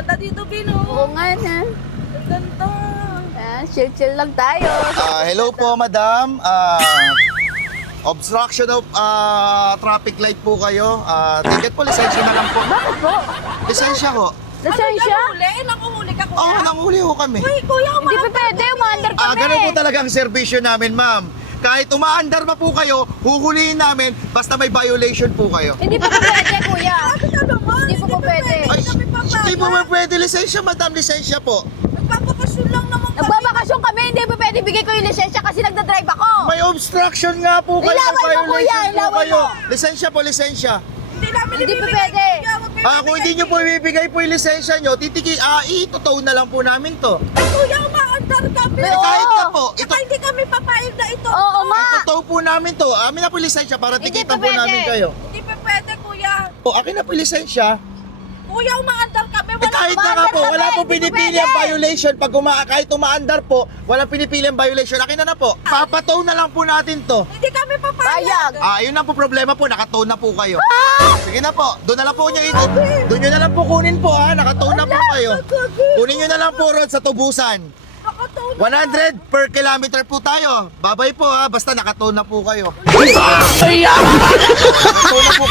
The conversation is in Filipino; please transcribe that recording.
Ganda dito, Bino. Oo nga na. Ganda. Chill-chill lang tayo. Hello po, madam. Obstruction of traffic light po kayo. Ticket po, lisensya na lang po. Bakit po? Lisensya ko. Lisensya? Nanguhuli ka, kuya. Oo, nanghuli ho kami. Uy, kuya, Hindi pa pwede, umaandar kami. Ganun po talaga ang serbisyo namin, ma'am. Kahit umaandar pa po kayo, huhulihin namin basta may violation po kayo. Hindi pa pwede, kuya. Sabi ka naman. Hindi po pwede. Ay, kami papayag. hindi po ba pwede lisensya, madam? Lisensya po. Nagpapakasyon lang naman kami. Nagbabakasyon kami, hindi pa pwede bigay ko yung lisensya kasi nagdadrive ako. May obstruction nga po kayo. Ilawan mo, kuya, Violation po ilawan kayo. mo. Lisensya po, lisensya. Hindi namin Hindi pa ibibigay, pwede. kuya. Huwag mo Kung hindi nyo po ibibigay po yung lisensya nyo, itutow na lang po namin to. Ay, kuya, umaandar kami. Oo. Kahit na po, Saka hindi kami papayag na ito. Oo, ma. itutow po namin to. Amin na po yung lisensya para Hindi tikitan pa po pwede. namin kayo. Hindi pa pwede, kuya. O, akin na po yung lisensya. Kuya, umaandar kami. Kahit na nga po, wala po pinipili ang violation. Pag kahit umaandar po, walang pinipili ang violation. Akin na po. Papatow na lang po natin to. Hindi kami Payag. papayag. Yun ang po problema po, nakatow na po kayo. Sige na po, doon na lang po nyo doon nyo na lang po kunin po ha, nakatow na po kayo. Kunin nyo na lang po road sa Tubusan. Nakataon. 100 per kilometer po tayo. Babay po ha, basta nakatow na po kayo. Nakatow na po